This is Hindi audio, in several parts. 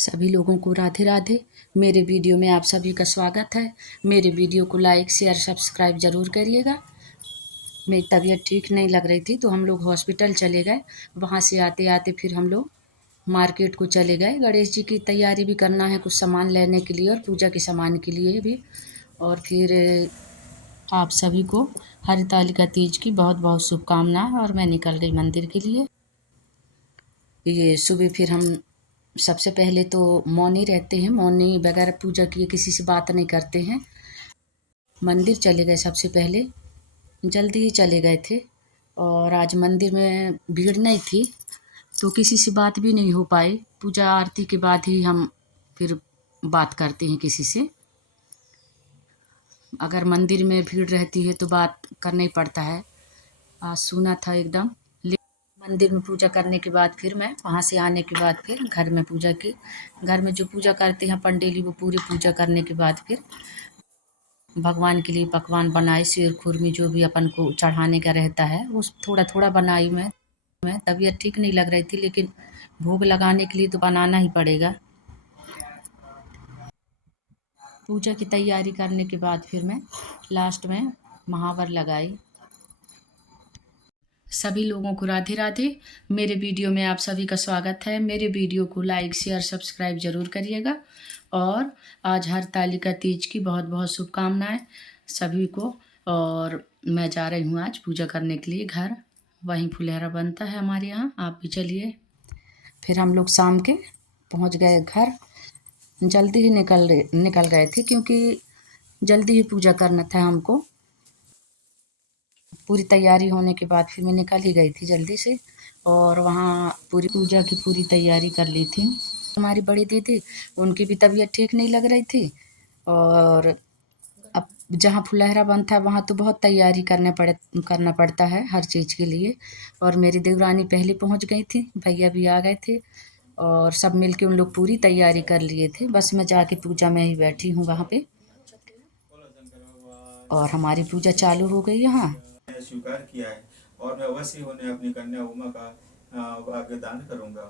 सभी लोगों को राधे राधे। मेरे वीडियो में आप सभी का स्वागत है। मेरे वीडियो को लाइक शेयर सब्सक्राइब ज़रूर करिएगा। मेरी तबीयत ठीक नहीं लग रही थी तो हम लोग हॉस्पिटल चले गए। वहाँ से आते आते फिर हम लोग मार्केट को चले गए। गणेश जी की तैयारी भी करना है, कुछ सामान लेने के लिए और पूजा के सामान के लिए भी। और फिर आप सभी को हरतालिका तीज की बहुत बहुत शुभकामनाएं। और मैं निकल गई मंदिर के लिए। ये सुबह फिर हम सबसे पहले तो मौनी रहते हैं, मौनी बगैर पूजा किए किसी से बात नहीं करते हैं। मंदिर चले गए सबसे पहले, जल्दी ही चले गए थे। और आज मंदिर में भीड़ नहीं थी तो किसी से बात भी नहीं हो पाई। पूजा आरती के बाद ही हम फिर बात करते हैं किसी से। अगर मंदिर में भीड़ रहती है तो बात करना ही पड़ता है। आज सुना था एकदम। मंदिर में पूजा करने के बाद फिर मैं वहाँ से आने के बाद फिर घर में पूजा की। घर में जो पूजा करते हैं पंडेली, वो पूरी पूजा करने के बाद फिर भगवान के लिए पकवान बनाए। सेव खुरमी जो भी अपन को चढ़ाने का रहता है वो थोड़ा थोड़ा बनाई मैं। तबीयत ठीक नहीं लग रही थी लेकिन भोग लगाने के लिए तो बनाना ही पड़ेगा। पूजा की तैयारी करने के बाद फिर मैं लास्ट में महावर लगाई। सभी लोगों को राधे राधे। मेरे वीडियो में आप सभी का स्वागत है। मेरे वीडियो को लाइक शेयर सब्सक्राइब ज़रूर करिएगा। और आज हरतालिका तीज की बहुत बहुत शुभकामनाएं सभी को। और मैं जा रही हूँ आज पूजा करने के लिए घर। वहीं फुलहरा बनता है हमारे यहाँ, आप भी चलिए। फिर हम लोग शाम के पहुँच गए घर। जल्दी ही निकल गए थे क्योंकि जल्दी ही पूजा करना था हमको। पूरी तैयारी होने के बाद फिर मैं निकल ही गई थी जल्दी से। और वहाँ पूरी पूजा की पूरी तैयारी कर ली थी। हमारी बड़ी दीदी, उनकी भी तबीयत ठीक नहीं लग रही थी। और अब जहाँ फुलहरा बनता है वहाँ तो बहुत तैयारी करना पड़ता है हर चीज़ के लिए। और मेरी देवरानी पहले पहुँच गई थी, भैया भी आ गए थे और सब मिलके उन लोग पूरी तैयारी कर लिए थे। बस मैं जाके पूजा में ही बैठी हूँ वहाँ पे। और हमारी पूजा चालू हो गई यहाँ। स्वीकार किया है और मैं अवश्य उन्हें अपनी कन्या उमा का आज्ञादान करूंगा।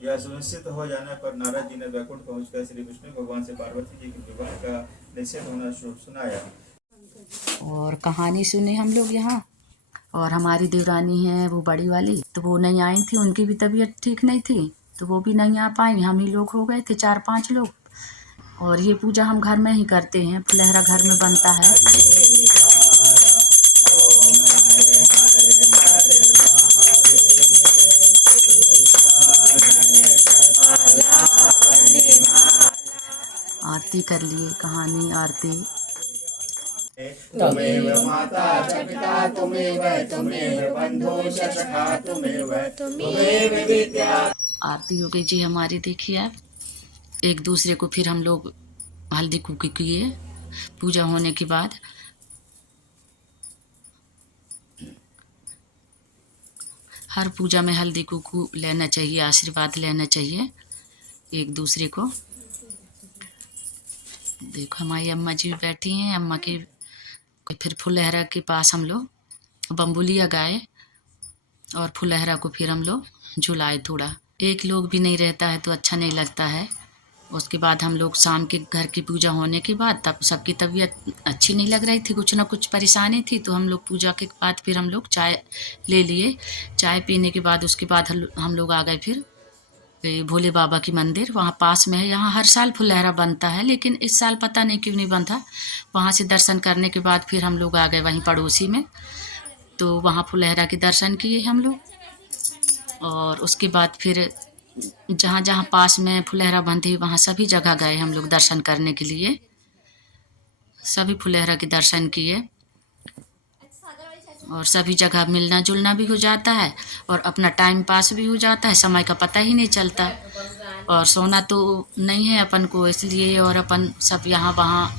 यह सुनिश्चित हो जाने पर नारद जी ने वैकुंठ पहुंचकर श्री विष्णु भगवान से पार्वती जी के विवाह का निश्चय होना सुनाया और कहानी सुनी हम लोग यहाँ। और हमारी देवरानी है वो बड़ी वाली, तो वो नहीं आई थी, उनकी भी तबीयत ठीक नहीं थी तो वो भी नहीं आ पाई। हम ही लोग हो गए थे 4-5 लोग। और ये पूजा हम घर में ही करते हैं, फुलहरा घर में बनता है। आरती कर लिए, कहानी आरती। तुमेव माता च पिता तुमेव बंधु च सखा तुमेव विद्या। आरती हो गई जी हमारी। देखिए आप, एक दूसरे को फिर हम लोग हल्दी कुकी किए पूजा होने के बाद। हर पूजा में हल्दी कुकू लेना चाहिए, आशीर्वाद लेना चाहिए एक दूसरे को। देखो हमारी अम्मा जी बैठी हैं। अम्मा की फिर फुलहरा के पास हम लोग बम्बुलिया गाए और फुलहरा को फिर हम लोग झुलाए। थोड़ा एक लोग भी नहीं रहता है तो अच्छा नहीं लगता है। उसके बाद हम लोग शाम के घर की पूजा होने के बाद तब सबकी तबीयत अच्छी नहीं लग रही थी, कुछ ना कुछ परेशानी थी, तो हम लोग पूजा के बाद फिर हम लोग चाय ले लिए। चाय पीने के बाद उसके बाद हम लोग आ गए फिर भोले बाबा की मंदिर, वहाँ पास में है। यहाँ हर साल फुलहरा बनता है लेकिन इस साल पता नहीं क्यों नहीं बंधा। वहाँ से दर्शन करने के बाद फिर हम लोग आ गए वहीं पड़ोसी में, तो वहाँ फुलहरा के दर्शन किए हम लोग। और उसके बाद फिर जहाँ जहाँ पास में फुलहरा बंधी वहाँ सभी जगह गए हम लोग दर्शन करने के लिए। सभी फुलहरा के दर्शन किए और सभी जगह मिलना जुलना भी हो जाता है और अपना टाइम पास भी हो जाता है, समय का पता ही नहीं चलता। और सोना तो नहीं है अपन को इसलिए, और अपन सब यहाँ वहाँ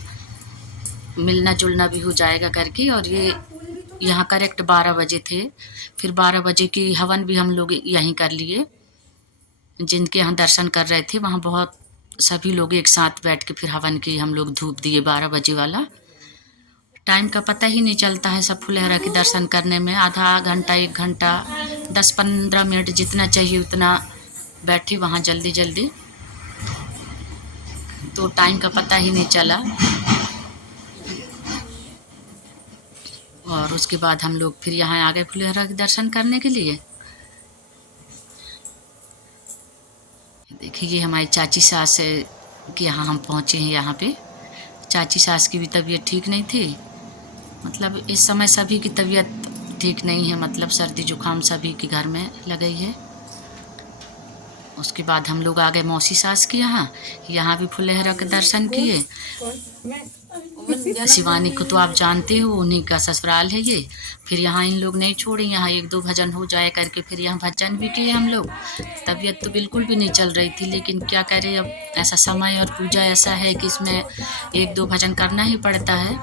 मिलना जुलना भी हो जाएगा करके। और ये यहाँ करेक्ट 12 बजे थे। फिर 12 बजे की हवन भी हम लोग यहीं कर लिए। जिनके यहाँ दर्शन कर रहे थे वहाँ बहुत सभी लोग एक साथ बैठ के फिर हवन की हम लोग धूप दिए 12 बजे वाला। टाइम का पता ही नहीं चलता है सब फुलहरा के दर्शन करने में। आधा घंटा 1 घंटा 10-15 मिनट जितना चाहिए उतना बैठे वहाँ जल्दी जल्दी। तो टाइम का पता ही नहीं चला। और उसके बाद हम लोग फिर यहाँ आ गए फुलेहरा के दर्शन करने के लिए। देखिए ये हमारी चाची सास के यहाँ हम पहुँचे हैं। यहाँ पे चाची सास की भी तबीयत ठीक नहीं थी। मतलब इस समय सभी की तबीयत ठीक नहीं है, मतलब सर्दी जुकाम सभी के घर में लगी है। उसके बाद हम लोग आ गए मौसी सास के यहाँ। यहाँ भी फुलेहरा के दर्शन किए। शिवानी को तो आप जानते हो, उन्हीं का ससुराल है ये। फिर यहाँ इन लोग नहीं छोड़े, यहाँ 1-2 भजन हो जाए करके फिर यहाँ भजन भी किए हम लोग। तबीयत तो बिल्कुल भी नहीं चल रही थी, लेकिन क्या करें, अब ऐसा समय और पूजा ऐसा है कि इसमें 1-2 भजन करना ही पड़ता है।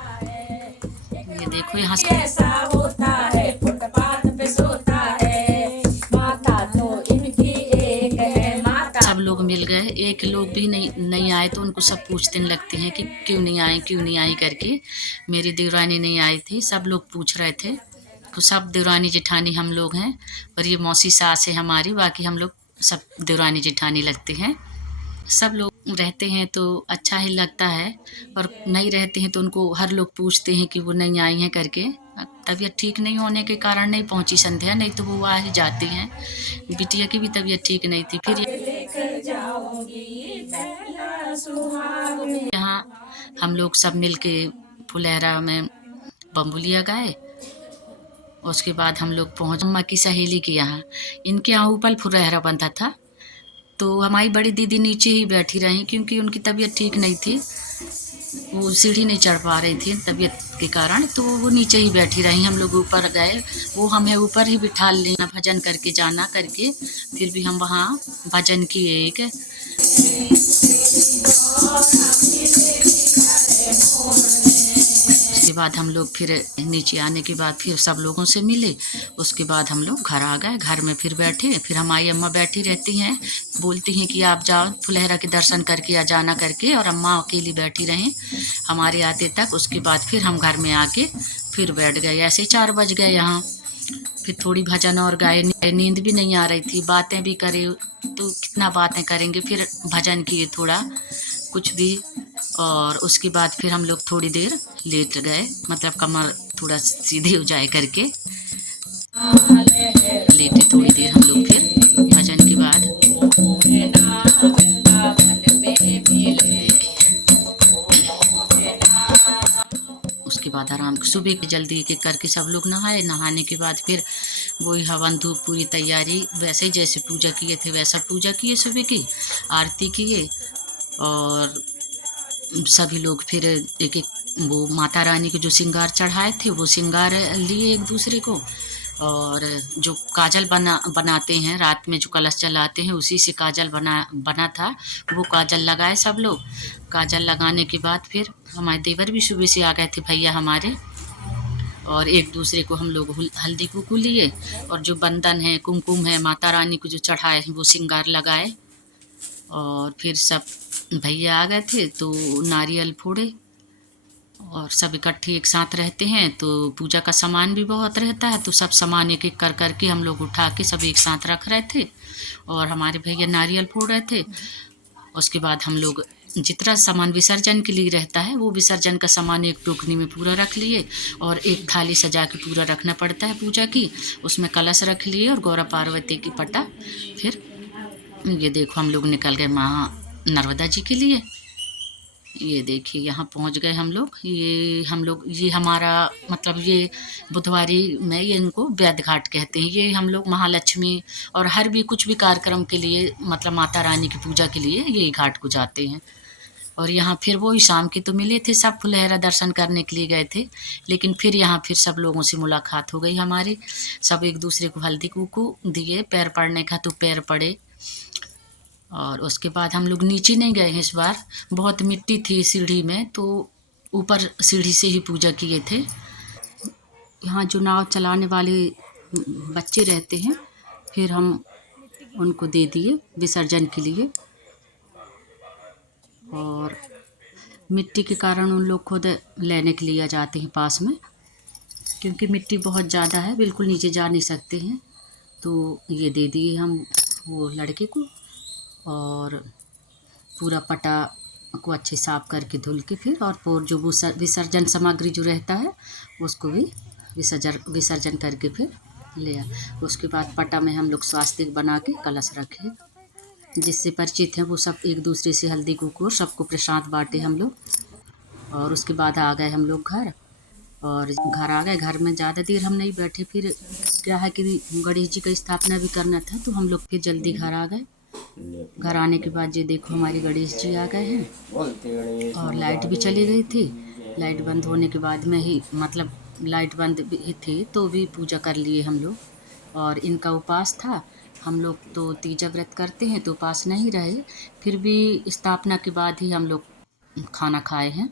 ये देखो यहाँ ऐसा होता है, फुटपाथ पे सोता है, माता तो इनकी एक है माता। सब लोग मिल गए। एक लोग भी नहीं आए तो उनको सब पूछने लगते हैं कि क्यों नहीं आई करके। मेरी देवरानी नहीं आई थी, सब लोग पूछ रहे थे। तो सब देवरानी जेठानी हम लोग हैं, और ये मौसी सास है हमारी। बाकी हम लोग सब देवरानी जेठानी लगते हैं। सब लोग रहते हैं तो अच्छा ही लगता है, और नहीं रहते हैं तो उनको हर लोग पूछते हैं कि वो नहीं आई हैं करके। तबीयत ठीक नहीं होने के कारण नहीं पहुंची संध्या, नहीं तो वो आ ही जाती हैं। बिटिया की भी तबीयत ठीक नहीं थी। फिर लेकर जाऊंगी पहला सुहाग। यहाँ हम लोग सब मिल के फुलेहरा में बम्बुलिया गाए। उसके बाद हम लोग पहुँच अम्मा की सहेली के यहाँ। इनके यहाँ ऊपर फुलेहरा बंधा था, तो हमारी बड़ी दीदी नीचे ही बैठी रहीं क्योंकि उनकी तबीयत ठीक नहीं थी। वो सीढ़ी नहीं चढ़ पा रही थी तबीयत के कारण, तो वो नीचे ही बैठी रहीं। हम लोग ऊपर गए, वो हमें ऊपर ही बिठा लेना भजन करके जाना करके। फिर भी हम वहाँ भजन किए एक। उसके बाद हम लोग फिर नीचे आने के बाद फिर सब लोगों से मिले। उसके बाद हम लोग घर आ गए। घर में फिर बैठे, फिर हमारी अम्मा बैठी रहती हैं, बोलती हैं कि आप जाओ फुलेहरा के दर्शन करके आ जाना करके, और अम्मा अकेली बैठी रहें हमारे आते तक। उसके बाद फिर हम घर में आके फिर बैठ गए। ऐसे 4 बज गए यहाँ। फिर थोड़ी भजन और गाए। नींद भी नहीं आ रही थी, बातें भी करे तो कितना बातें करेंगे। फिर भजन किए थोड़ा कुछ भी, और उसके बाद फिर हम लोग थोड़ी देर लेट गए, मतलब कमर थोड़ा सीधे हो जाए करके लेटे थोड़ी देर हम लोग। फिर भजन के बाद उसके बाद आराम सुबह की जल्दी के करके सब लोग नहाए। नहाने के बाद फिर वही हवन धूप पूरी तैयारी, वैसे ही जैसे पूजा किए थे वैसा पूजा किए, सुबह की आरती किए। और सभी लोग फिर एक एक वो माता रानी को जो श्रृंगार चढ़ाए थे वो श्रृंगार लिए एक दूसरे को। और जो काजल बनाते हैं रात में, जो कलश चलाते हैं, उसी से काजल बना था, वो काजल लगाए सब लोग। काजल लगाने के बाद फिर हमारे देवर भी सुबह से आ गए थे, भैया हमारे, और एक दूसरे को हम लोग हल्दी कुकू लिए। और जो बंधन है, कुमकुम है, माता रानी को जो चढ़ाए हैं वो श्रृंगार लगाए। और फिर सब भैया आ गए थे तो नारियल फोड़े, और सब इकट्ठे एक साथ रहते हैं तो पूजा का सामान भी बहुत रहता है, तो सब सामान एक एक कर करके हम लोग उठा के सब एक साथ रख रहे थे, और हमारे भैया नारियल फोड़ रहे थे। उसके बाद हम लोग जितना सामान विसर्जन के लिए रहता है वो विसर्जन का सामान एक टोकनी में पूरा रख लिए, और एक थाली सजा के पूरा रखना पड़ता है पूजा की। उसमें कलश रख लिए और गौरा पार्वती की पटा। फिर ये देखो हम लोग निकल गए माँ नर्मदा जी के लिए। ये देखिए यहाँ पहुँच गए हम लोग। ये हमारा मतलब ये बुधवारी में ये इनको वैद्य घाट कहते हैं। ये हम लोग महालक्ष्मी और हर भी कुछ भी कार्यक्रम के लिए, मतलब माता रानी की पूजा के लिए यही घाट को जाते हैं। और यहाँ फिर वो ही शाम के तो मिले थे, सब फुलेहरा दर्शन करने के लिए गए थे, लेकिन फिर यहाँ फिर सब लोगों से मुलाकात हो गई हमारी। सब एक दूसरे को हल्दी कुकू दिए, पैर पड़ने का तो पैर पड़े। और उसके बाद हम लोग नीचे नहीं गए हैं इस बार, बहुत मिट्टी थी सीढ़ी में, तो ऊपर सीढ़ी से ही पूजा किए थे। यहाँ जो नाव चलाने वाले बच्चे रहते हैं, फिर हम उनको दे दिए विसर्जन के लिए। और मिट्टी के कारण उन लोग खुद लेने के लिए आ जाते हैं पास में, क्योंकि मिट्टी बहुत ज़्यादा है, बिल्कुल नीचे जा नहीं सकते हैं। तो ये दे दिए हम वो लड़के को, और पूरा पटा को अच्छे साफ करके धुल के फिर और जो विसर्जन सामग्री जो रहता है उसको भी विसर्जन करके फिर ले आए। उसके बाद पटा में हम लोग स्वास्तिक बना के कलश रखे। जिससे परिचित हैं वो सब एक दूसरे से हल्दी कुंकू सबको प्रसाद बांटे हम लोग। और उसके बाद आ गए हम लोग घर, और घर आ गए। घर में ज़्यादा देर हम नहीं बैठे, फिर क्या है कि गणेश जी का स्थापना भी करना था तो हम लोग फिर जल्दी घर आ गए। घर आने के बाद ये देखो हमारे गणेश जी आ गए हैं, और लाइट भी चली गई थी। लाइट बंद होने के बाद में ही मतलब लाइट बंद भी थी तो भी पूजा कर लिए हम लोग। और इनका उपवास था, हम लोग तो तीजा व्रत करते हैं तो उपवास नहीं रहे, फिर भी स्थापना के बाद ही हम लोग खाना खाए हैं।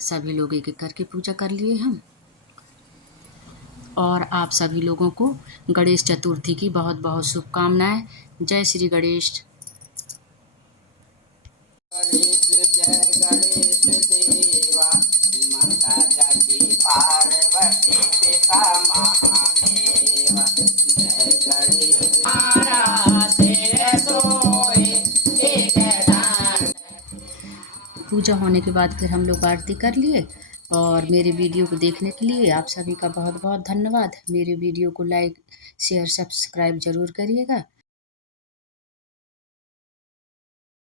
सभी लोग एक एक करके पूजा कर लिए हम। और आप सभी लोगों को गणेश चतुर्थी की बहुत बहुत शुभकामनाएं। जय श्री गणेश। गणेश जय गणेश देवा, माता जगती पार्वती पिता महादेवा। जय गणेश मारा सिर सोए एक दान। पूजा होने के बाद फिर हम लोग आरती कर लिए। और मेरे वीडियो को देखने के लिए आप सभी का बहुत बहुत धन्यवाद। मेरे वीडियो को लाइक शेयर सब्सक्राइब ज़रूर करिएगा।